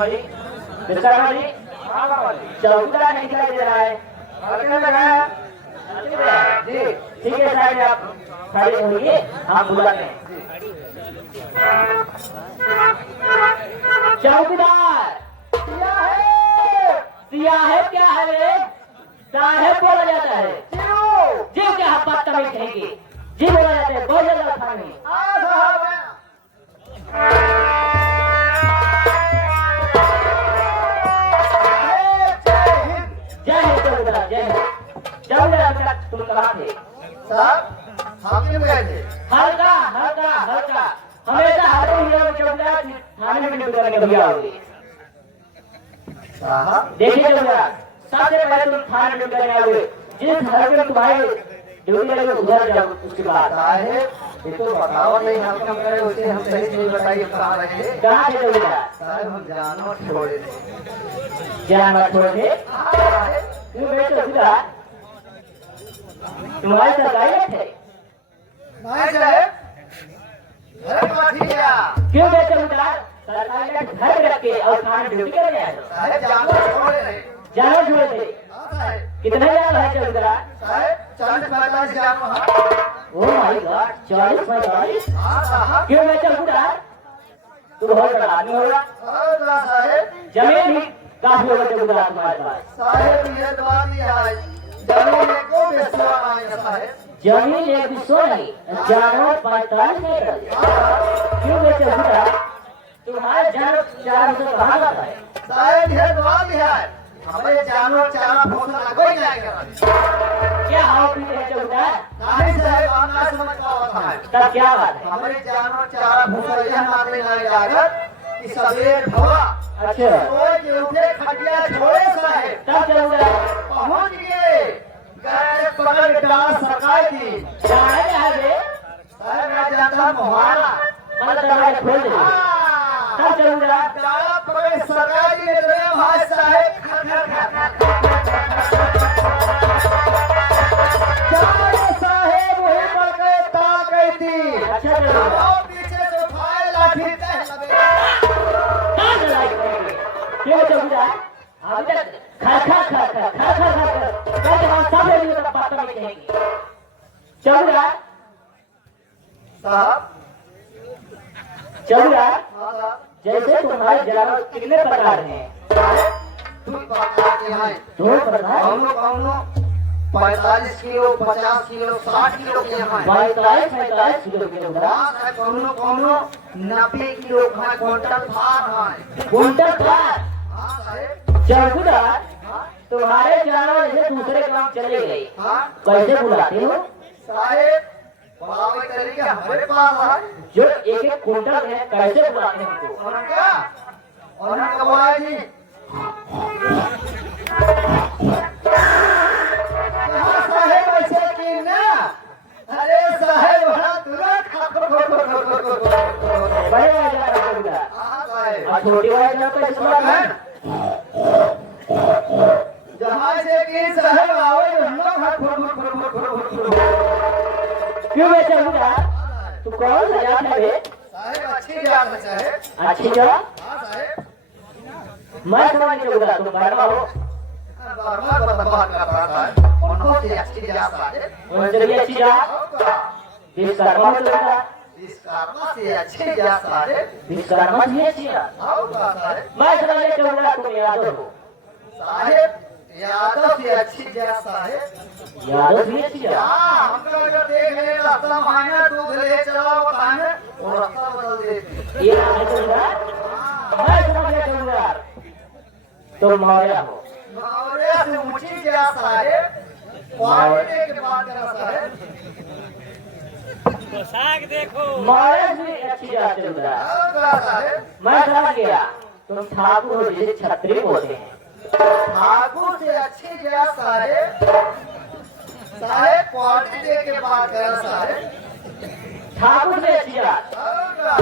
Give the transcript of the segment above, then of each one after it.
विश्वकर्मा जी, विश्वकर्मा जी, चौकीदार नहीं दिखाई दे रहा है। जी ठीक है साहब, आप खड़े होइए, हम बुलाते हैं। चौकीदार सिया है क्या है रे? साहेब बोला जाता है। जी क्या बात तमीज कहेंगे? जी बोला जाता है, बहुत ज्यादा थाने। जय हिंद चौकीदार, जय हिंद। चौकीदार तुम कहाँ थे? साहब हम क्यों गए थे? हल्का हल्का हल्का हमेशा हाथों ही चौकीदार थाने में ड्यूटी करने भैया होगी। साहब देखिए चौकीदार, सबसे पहले तुम थाने ड्यूटी करने आओगे, जिस घर में तुम्हारी ड्यूटी लगे उधर जाओ। उसके बाद साहेब ये तो बताओ नहीं, हम कम करे उसे हम सही नहीं बताइए कहाँ रहे थे। कहाँ थे चौकीदार? साहेब हम जानवर छोड़े थे। जानवर छोड़ थे? क्यों गए चौकीदार? तुम्हारी सरकारी है? नहीं साहेब घर में गया। क्यों गए चौकीदार? सरकारी ने घर में रख के और थाने ड्यूटी करने आए। साहेब जानवर छोड़े थे। जानवर छोड़े थे? हाँ साहेब। कितने जानवर है चौकीदार? साहेब 40-45 जानवर। Oh my God, 40-45? हाँ साहब। क्यों गए चौकीदार? तू बहुत बड़ा आदमी होगा, और साहेब जमीन भी काफी होगा चौकीदार तुम्हारे पास। साहेब ये दवा नहीं है, जमीन को बेचवा आएगा साहेब। जमीन एक भी सो नहीं, जानवर 45 नहीं कर। क्यों गए चौकीदार? तुम्हारे जानवर चार से कहाँ जाता है? साहेब ये दवा नहीं है, हमारे जानवर चारा भूसा लगो जाएगा। क्या हाव पीते हैं चौकीदार? नहीं साहेब आप ना समझ पाओ है। तब क्या बात है? हमारे जानवर चारा भूसा यह मारने लग जाएगा कि सवेर भवा अच्छा रोज उठे खटिया छोड़े साहेब। तब चौकीदार पहुंच गए गए पकड़ डाल सरकार की। कहाँ है रे? साहेब मैं जानता मोहाना मतलब दरवाजा खोल दे। तब चौकीदार डाला पकड़ सरकार की ने दिया भाई साहेब। चार साहेब वही पर गए ता गई थी। अच्छा चौकीदार, और पीछे से उठाए लाठी तह लगे। कहाँ लड़ाई करेंगे? क्यों चौकीदार? अभी तक खा खा खा खा खा खा खा कर कहते हम सब लोग तब बात नहीं कहेंगे। चौकीदार साहब चौकीदार, हाँ साहब। जैसे तुम्हारे जानवर कितने प्रकार हैं? तुम बात के हैं। दो प्रकार? कौनो कौनो 45 किलो 50 किलो 60 किलो के हैं। 45 किलो चौकीदार। हाँ साहब कौनो कौनो 90 किलो का क्विंटल भार है। कुंटल पार? हाँ साहेब। चौकीदार हाँ तुम्हारे जानवर जैसे दूसरे काम चले गए, हाँ कैसे बुलाते हो? साहेब बुलावे तरीके हमारे पास है। जो एक एक कुंटल है कैसे बुलाते हैं उनको? और उनका बुलाए जी कहाँ साहेब ऐसे की ना। अरे साहेब बड़ा तुरंत बड़े वाले जानवर चौकीदार, हाँ साहेब। और छोटे वाले जानवर कैसे बुलाते हैं? जहाँ से कि साहेब आवे हम लोग हाथ क्यों बे चौकीदार? तू कौन सा जात है बे? साहेब अच्छी जात है साहेब। अच्छी जात? हाँ साहेब। मैं समझ चौकीदार तुम बर्मा हो। बार बात कर रहा था उनको से अच्छी जात साहेब। उनसे भी अच्छी जात? विश्वकर्मा हो चौकीदार? विश्वकर्मा से अच्छी जात साहेब। विश्वकर्मा से भी अच्छी जात? होगा साहेब। मैं समझ चौकीदार तुम यादव हो। साहेब यादव से अच्छी जात साहेब। यादव भी अच्छी जात? हाँ हम लोग अगर देख ले रास्ता मांगे दूध ले चलाओ खाने और रास्ता बदल देते। ये नाम है चौकीदार? मैं समझ गया चौकीदार तुम मौर्य हो। मौर्य से ऊंची जात साहेब। क्वालिटी के बात करा साहेब। मौर्य से भी अच्छी जात चौकीदार? होगा साहेब। मैं समझ गया तुम ठाकुर हो जिसे छत्री बोलते हैं। ठाकुर से अच्छी जात साहेब। साहेब क्वालिटी के बात करा साहेब। ठाकुर से अच्छी जात? होगा।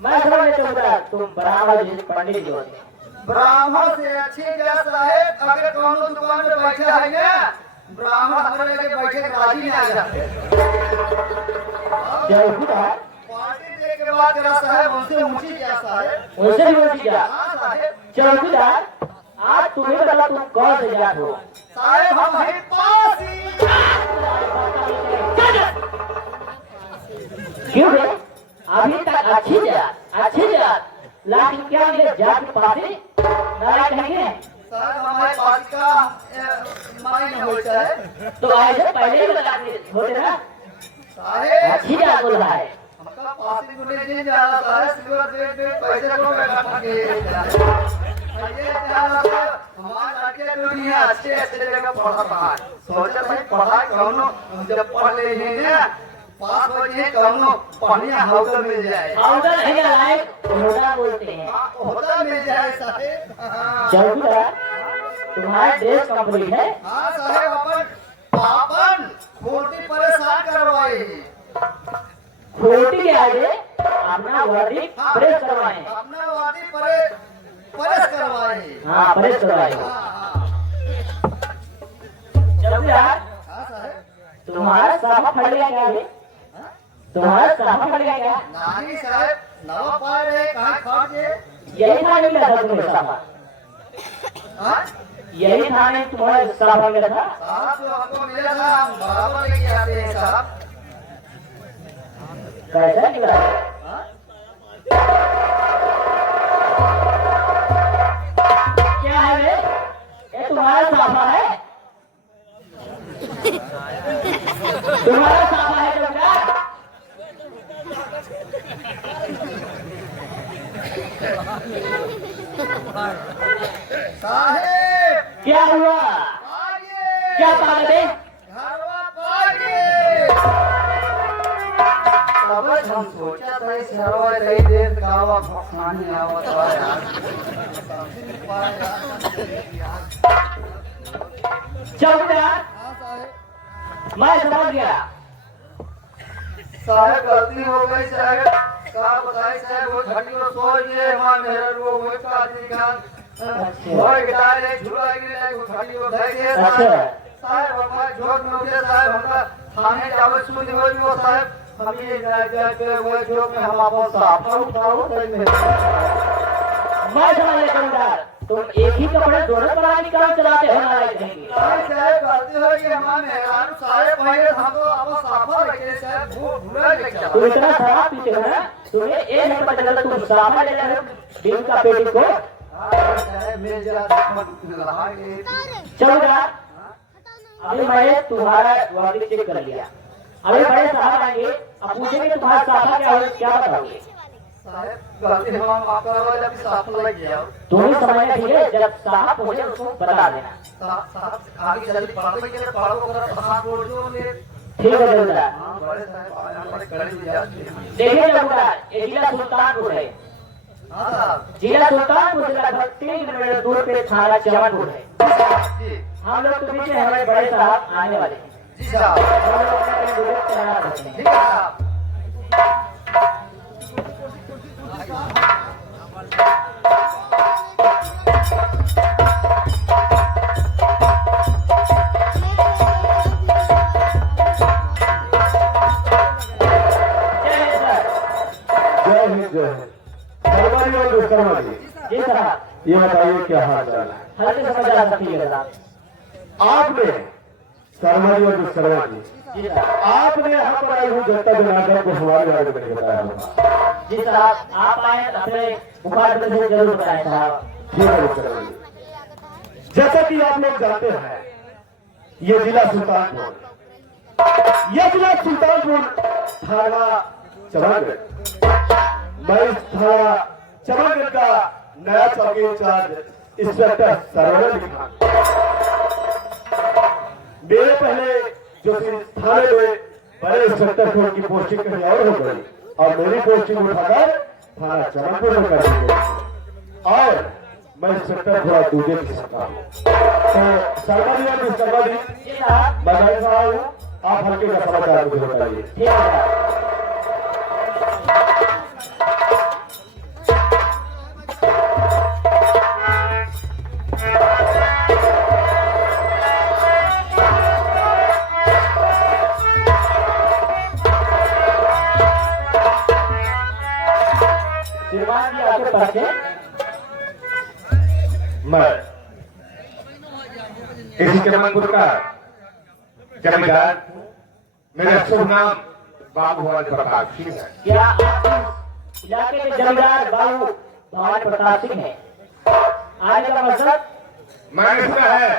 मैं समझ गया चौकीदार तुम ब्राह्मण जिसे पंडित जी होते हैं। ब्राह्मण से अच्छी जात साहेब। अगर कौनो दुकान में बैठे है ना ब्राह्मण हमारे लगे बैठे राजी नहीं आ जाते। चौकीदार क्वालिटी के के बात करा साहब उनसे ऊंची क्या साहब? उनसे भी ऊंची क्या? हाँ साहब। चौकीदार आज तुम्हें बता तुम कौन से जात हो? साहब हम हैं पासी। क्यों बे? अभी तक अच्छी जात लेकिन क्या मेरे जात के पासे नाराज कहेंगे? साहब हमारे पास का मायने होता है। तो ऐसे पहले भी लगाते होते ना? साहब अच्छी जात बोल रहा है। हमका पासी को नहीं जा रहा साहब सिल्वर प्लेट में पैसे को बैठा के ये क्या साहब हमारा लड़के दुनिया अच्छे जगह पढ़ा है सोचा भाई पढ़ाई कौनो जब पढ़ ले हैं पास हो जाए कौनो बढ़िया होटल मिल जाए। हाउडर नहीं लायक होड़ा बोलते हैं। होटल मिल जाए साहब। चौकीदार तुम्हारा ड्रेस कंप्लीट है? हाँ साहब अपन खोटी परेशान करवाए खोटी के आगे अपना वर्दी प्रेस करवाए। अपना वादी परेश करवाए। हाँ प्रेस करवाए। चौकीदार हाँ साहब तुम्हारा साफा फट गया क्या बे? तुम्हारा साफा फट गया क्या? नहीं साहब नवा पा रहे कहाँ खा के यही था नहीं मिला था तुम्हें साफा? हाँ यही था नहीं तुम्हारा साफा मिला था? साहब जो हमको मिला था हम बराबर लेके आते हैं साहब। कैसा निकला? हाँ? क्या है बे? ये तुम्हारा साफा है? तुम्हारा साफा है चौकीदार? साहेब क्या हुआ? आगे क्या पागल है? घरवा पागे तब हम सोचा था इस घरवा कई देर का आवा पानी आवा था यार। चौकीदार हाँ साहेब मैं समझ गया। साहेब गलती हो गई साहेब का बताई साहेब वो घटी को सोच ये हमारे मेहर वो का दिखान वो गिटार है झूला गिरे वो घटी को धर के साहेब हमारे जोक में उठे साहेब हमका थाने जावे सुन हो वो साहेब हम ये जाके वो जोक में हम आपको साफ उठाओ तो में मैं समझ गया चौकीदार तुम एक ही कपड़े दोनों तरह की काम चलाते हो नाराज कहेंगे। साहेब गलती हो गई हमारे मेहरान साहेब पहले हमको अब साफा रखे साहेब भूला लेके तुम इतना शराब पीते हो ना तुम्हें एक नहीं पता चलता तुम साफा ले रहे हो दिन का पेटी को। चौकीदार अभी मैंने तुम्हारा वर्दी चेक कर लिया। अभी बड़े साहब आएंगे अब पूछेंगे तुम्हारा साफा क्या है क्या बताओगे? तुम ही समझना ठीक है जब साहब पहुंचे उसको बता देना। ठीक है चौकीदार। देखिए चौकीदार ये जिला सुल्तानपुर है। जिला सुल्तानपुर से लगभग 3 किलोमीटर दूर पे थाना चमनपुर है। हम लोग के पीछे हमारे बड़े साहब आने वाले हैं। हम लोग अपना कहीं दूर तैयार रखते हैं। जय हिंद जय हिंद। शर्मा जी और दुष्कर्मा जी जी साहब ये बताइए क्या हाल चाल है? हल्के समझ आ सकती है साहब। आपने शर्मा जी और दुष्कर्मा जी जी साहब। आपने यहाँ पर आई हुई जनता जनार्दन को हमारे बारे में बताया होगा। जी साहब आप आए तो अपने उपाध्याय से जरूर बताएं साहब। ठीक है दुष्कर्मा जी। जैसा कि आप लोग जानते हैं ये जिला सुल्तानपुर थाना चमनगढ़। मैं इस थाना चमनगढ़ का नया चौकी इंचार्ज इंस्पेक्टर सरवण लिखा। मेरे पहले जो थाने में बड़े इंस्पेक्टर थे उनकी पोस्टिंग कहीं और हो गई और मेरी पोस्टिंग उठाकर थाना चमनपुर में कर दी गई और मैं इंस्पेक्टर थोड़ा दूजे की सकता हूँ। तो शर्मा जी और दुष्कर्मा जी जी साहब। मैं जान रहा हूँ आप हल्के का समाचार मुझे बताइए। ठीक है साहब। प्रकार से? मैं इसी चमनपुर का जमींदार, मेरा शुभ नाम बाबू भवानी प्रताप सिंह है। क्या आप इस इलाके के जमींदार बाबू भवानी प्रताप सिंह हैं? आने का मकसद? मैंने सुना है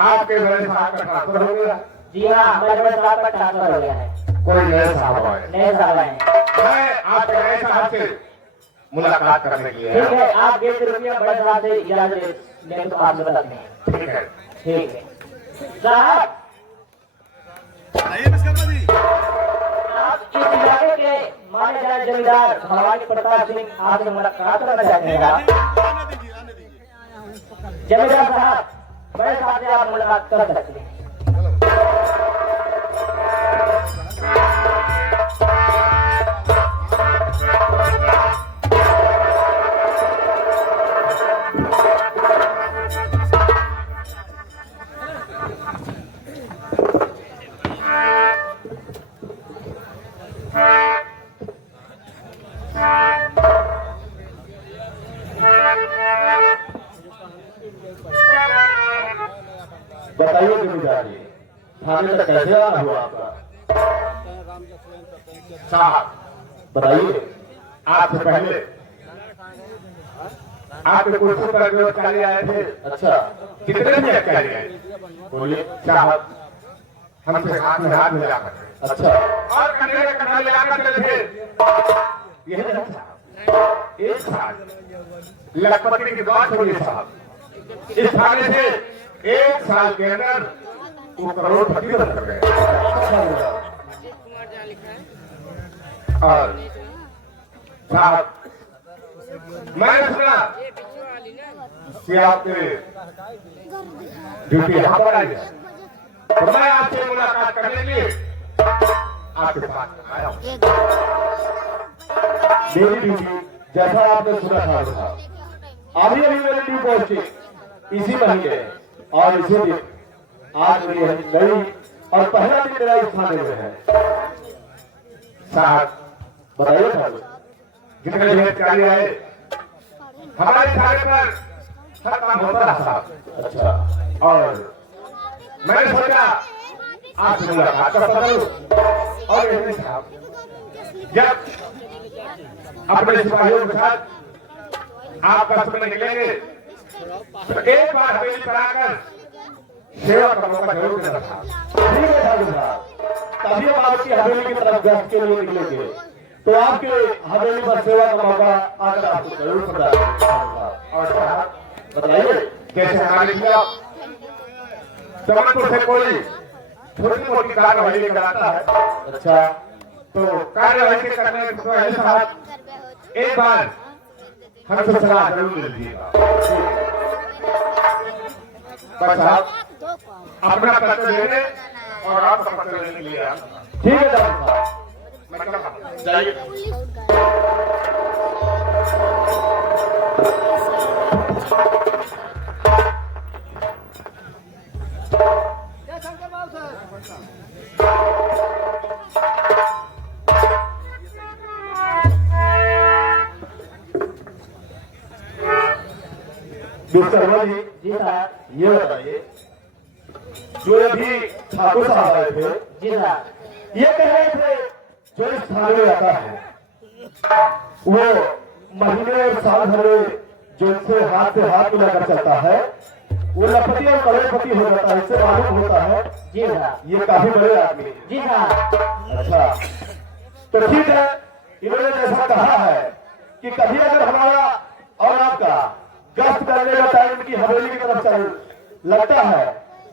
आपके बड़े साहब का ट्रांसफर हो गया। जी हाँ, हमारे बड़े साहब का ट्रांसफर हो गया है। कोई नए साहब आए, नए साहब आए हैं। मैं आपके नए साहब से मुलाकात करने के लिए ठीक आया। है, आप गेट के रुपया बड़े साहब से इजाजत लेंगे तो आपसे बताते हैं। ठीक है। ठीक है साहब, आप इस इलाके के माने जाने जमींदार भवानी प्रताप सिंह आपसे मुलाकात करना चाहते हैं? जमींदार साहब, बड़े साहब से आप मुलाकात कर सकते हैं। बताइए जमींदार जी, थाने तक कैसे आना हुआ आपका? साहब बताइए, आपसे पहले आपके कुर्सी पर जो अधिकारी आए थे, अच्छा कितने भी अधिकारी आए? बोलिए। साहब हमसे हाथ में हाथ मिलाकर, अच्छा, और कंधे में कंधा मिलाकर चले थे। यही नहीं साहब, एक साल लखपति की बात हो गई साहब। इस थाने से एक साल के अंदर वो करोड़पति बन गए। और साहब मैंने सुना कि आपके ड्यूटी यहाँ पर आई है, तो मैं आपसे मुलाकात करने के लिए आपके पास आया हूँ। मेरी ड्यूटी जैसा आपने सुना था, अभी अभी मेरी ड्यूटी पहुंची इसी महीने और इसी दिन आज मेरी नई और पहला दिन मेरा इस थाने में है। साहब बताइए साहब, जितने भी अधिकारी आए हमारे थाने पर हर काम होता रहा साहब। अच्छा, और मैंने सोचा आपसे मुलाकात करता हूँ। और यही साहब, जब अपने सिपाहियों के साथ आप बस में निकलेंगे तो एक बार हवेली पर आकर सेवा का मौका जरूर देना था। ठीक है साहब, तभी हम आपकी हवेली की तरफ गश्त के लिए निकलेंगे, तो आपके हवेली पर सेवा का मौका आकर आपको जरूर प्रदान करेंगे। और साहब बताइए, जैसे हमारे खिलाफ चमनपुर से कोई छोटी मोटी कार्यवाही लेकर आता है, अच्छा, तो कार्यवाही के करने से पहले साहब एक बार हमसे सलाह जरूर ले लीजिएगा। पर साहब अपना पत्र लेने और आपका पत्र लेने के लिए ठीक है साहब, मतलब जाइए। शर्मा जी, जी साहब। ये बताइए, जो अभी ठाकुर साहब आए थे, जी साहब। ये कह रहे थे जो इस थाने में आता है वो महीने और साल भर में जो इनसे हाथ से हाथ मिलाकर चलता है वो लखपति और करोड़पति हो जाता है। इससे मालूम होता है जी साहब। ये काफी बड़े आदमी हैं। जी साहब। अच्छा, तो ठीक है, इन्होंने जैसा कहा है कि कभी अगर हमारा और आपका गश्त करने का टाइम इनकी हवेली की तरफ चल लगता है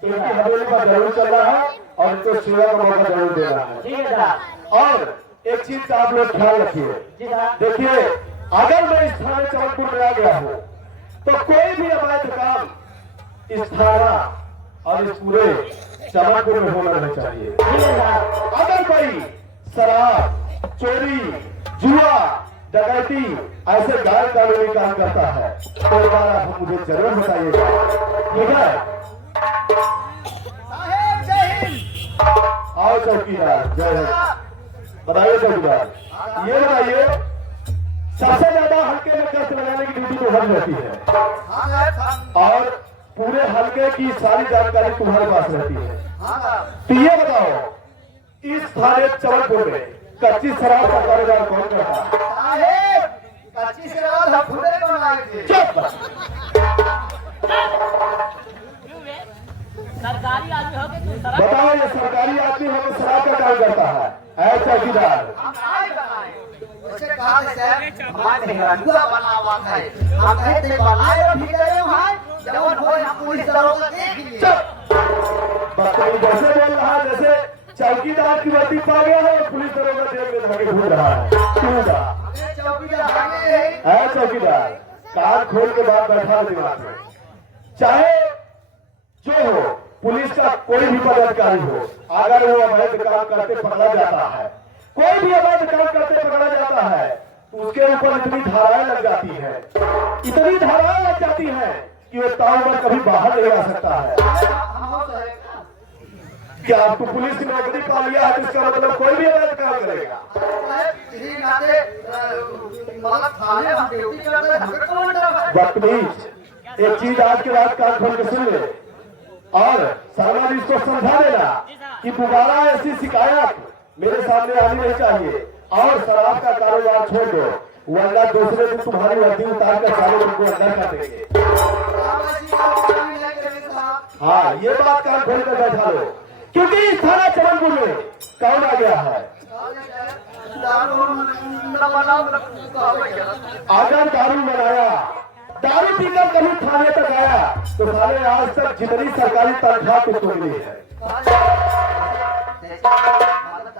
तो इनकी हवेली पर जरूर चलना है और इनको सेवा का मौका जरूर देना है। ठीक है साहब। और एक चीज का आप लोग ख्याल रखिए, जी साहब। देखिए अगर मैं इस थाने चमनपुर में आ गया हूँ तो कोई भी अवैध काम इस थाना और इस पूरे चमनपुर में होना नहीं चाहिए। ठीक है साहब। अगर कोई शराब, चोरी, जुआ, डकैती ऐसे गैर कानूनी काम करता है तो एक बार आप मुझे जरूर बताइएगा, ठीक है? आओ चौकीदार, जय हिंद। बताइए चौकीदार, ये बताइए सबसे ज्यादा हल्के में कष्ट लगाने की ड्यूटी तुम्हारी रहती है हाँ साहब, हाँ। और पूरे हल्के की सारी जानकारी तुम्हारे पास रहती है। हाँ साहब। तो ये बताओ, इस थाने चौनपुर में कच्ची शराब का कारोबार कौन करता है? साहेब, कच्ची शराब हम खुद ही बनाए थे। चुप! सरकारी आदमी हो के तू शराब बताओ, ये सरकारी आदमी हमें शराब का काम करता है? ऐ चौकीदार, हम आए बनाए। उसे कहा था साहब, हमारे मेहरानुआ बना हुआ था। हम कहते बनाए और भीतर में भाई, जब होए हम पुलिस दरोगा देख लिए। बकरी जैसे बोल रहा है जैसे चौकीदार की वर्दी पा गया है और पुलिस दरोगा जेल में धके घूम रहा है। क्यों जा? हमें चौकीदार आगे है। ऐ चौकीदार, कान खोल के बात बैठा दिमाग में। चाहे जो हो, पुलिस का कोई भी पदाधिकारी हो, अगर वो अवैध काम करते पकड़ा जाता है, कोई भी अवैध काम करते पकड़ा जाता है, तो उसके ऊपर इतनी धाराएं लग जाती है, इतनी धाराएं लग जाती है कि वो ताऊ में कभी बाहर नहीं आ सकता है। हम हो साहेब। क्या आपको पुलिस की नौकरी पा लिया है, जिसका मतलब कोई भी अवैध काम करेगा? साहेब, इसी नाते मतलब थाने हम ड्यूटी करते हैं, हमें कौन डर है? बदतमीज, एक चीज आज के बाद कान खोल के सुन ले और शर्मा जी इसको समझा देना कि दोबारा ऐसी शिकायत मेरे सामने आनी नहीं चाहिए और शराब का कारोबार छोड़ दो, वरना दूसरे दिन तुम्हारी वर्दी उतार कर सारे तुमको अंदर कर देंगे। हम ऐसी काम नहीं करेंगे साहब। हाँ, ये बात कान खोल कर बैठा लो, क्योंकि इस थाना चरणपुर में कौन आ गया है? दारू न बनाओ, न कहो। अगर दारू बनाया, दारू पीकर कभी थाने तक आया तो साले आज तक जितनी सरकारी तनख्वाह तुमको मिली है,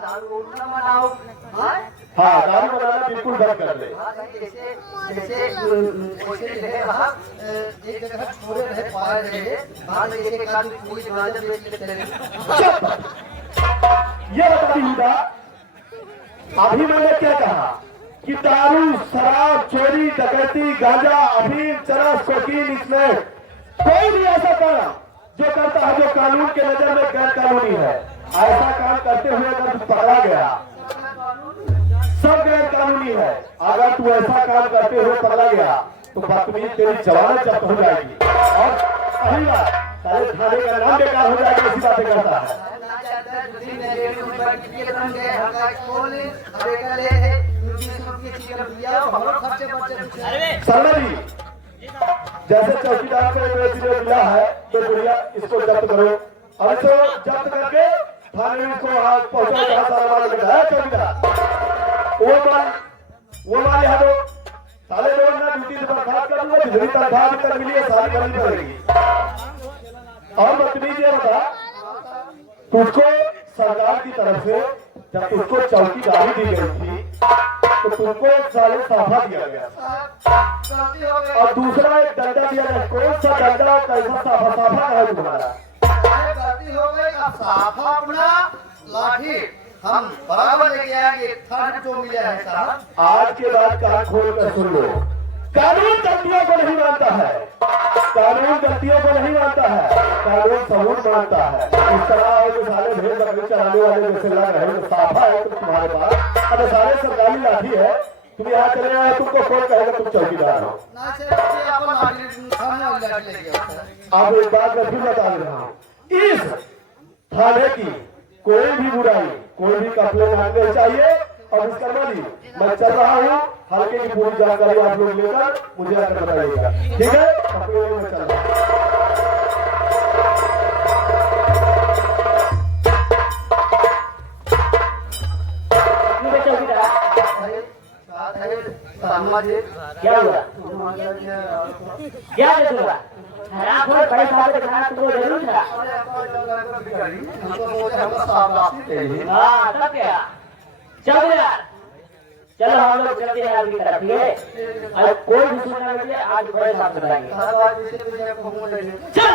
दारू न बनाओ। हाँ? हाँ, दारू बनाना बिल्कुल बंद कर ले। जैसे रहे रहा, एक जगह छोड़े रहे, पाए रहे, बाहर में एक एक आदमी पूरी गांजा बेच लेते रहे। चुप! ये बता दीजिएगा, अभी मैंने क्या कहा कि दारू, शराब, चोरी, डकैती, गांजा, अफीम, चरस, शौकीन, इसमें कोई भी ऐसा काम जो करता है जो कानून के नजर में गैर कानूनी है, ऐसा काम करते हुए अगर तू पकड़ा गया, सब गैर कानूनी है। अगर तू ऐसा काम करते हुए पकड़ा गया तो बदतमीज तेरी जमानत जब्त हो जाएगी और पहली बात, सारे थाने का नाम बेकार हो जाएगा। ऐसी बातें करता है। शर्मा जी, जैसे चौकीदार को मिला है तो गुड़िया इसको जब्त करो और इसको जब्त करके थाने में इसको हाथ पहुंचाओ जहां सारा माल लगा है। चौकीदार वो माल यहाँ दो, साले लोग ना ड्यूटी से बर्खास्त कर दूंगा, जितनी तनख्वाह अभी तक मिली है सारी भरनी पड़ेगी। और बदतमीज ये बता, तुझको सरकार की तरफ से जब तुझको चौकीदारी दी गई थी तो तुमको एक साले साफा दिया गया और दूसरा एक डंडा दिया गया। कौन सा डंडा, कैसा साफा? साफा है तुम्हारा? गलती हो गई, अब साफा अपना लाठी हम बराबर लेके आएंगे। थाने जो मिला है साहब, आज के बाद कान खोल कर सुन लो, कानून गलतियों को नहीं मानता है, कानून गलतियों को नहीं मानता है, कानून सबूत मानता है। इस तरह हो जो साले भेड़ बकरी चलाने वाले जैसे लग रहे हो, साफा है तो तुम्हारे पास, अगर सारे सरकारी लाठी है, तुम यहाँ चले आए, तुमको कौन कहेगा तुम चौकीदार हो? ना से अपन लाठी थाने वाली लाठी लेके आता है। अब एक बात मैं फिर बता दे रहा हूँ, इस थाने की कोई भी बुराई, कोई भी कंप्लेन आने चाहिए। और इस कर्मा जी, मैं चल रहा हूँ, हल्के की पूरी जानकारी आप लोग लेकर मुझे आकर बताइएगा, ठीक है? कंप्लेन में चल रहा क्या हुआ? क्या हुआ? खराब हो बड़े साहब के खाना तुमको जरूर था। हाँ, तब क्या? चलो यार, चलो हम लोग चलते हैं आगे की तरफ, ठीक है? और कोई भी सूचना मिले आज बड़े साहब से बताएंगे। चल।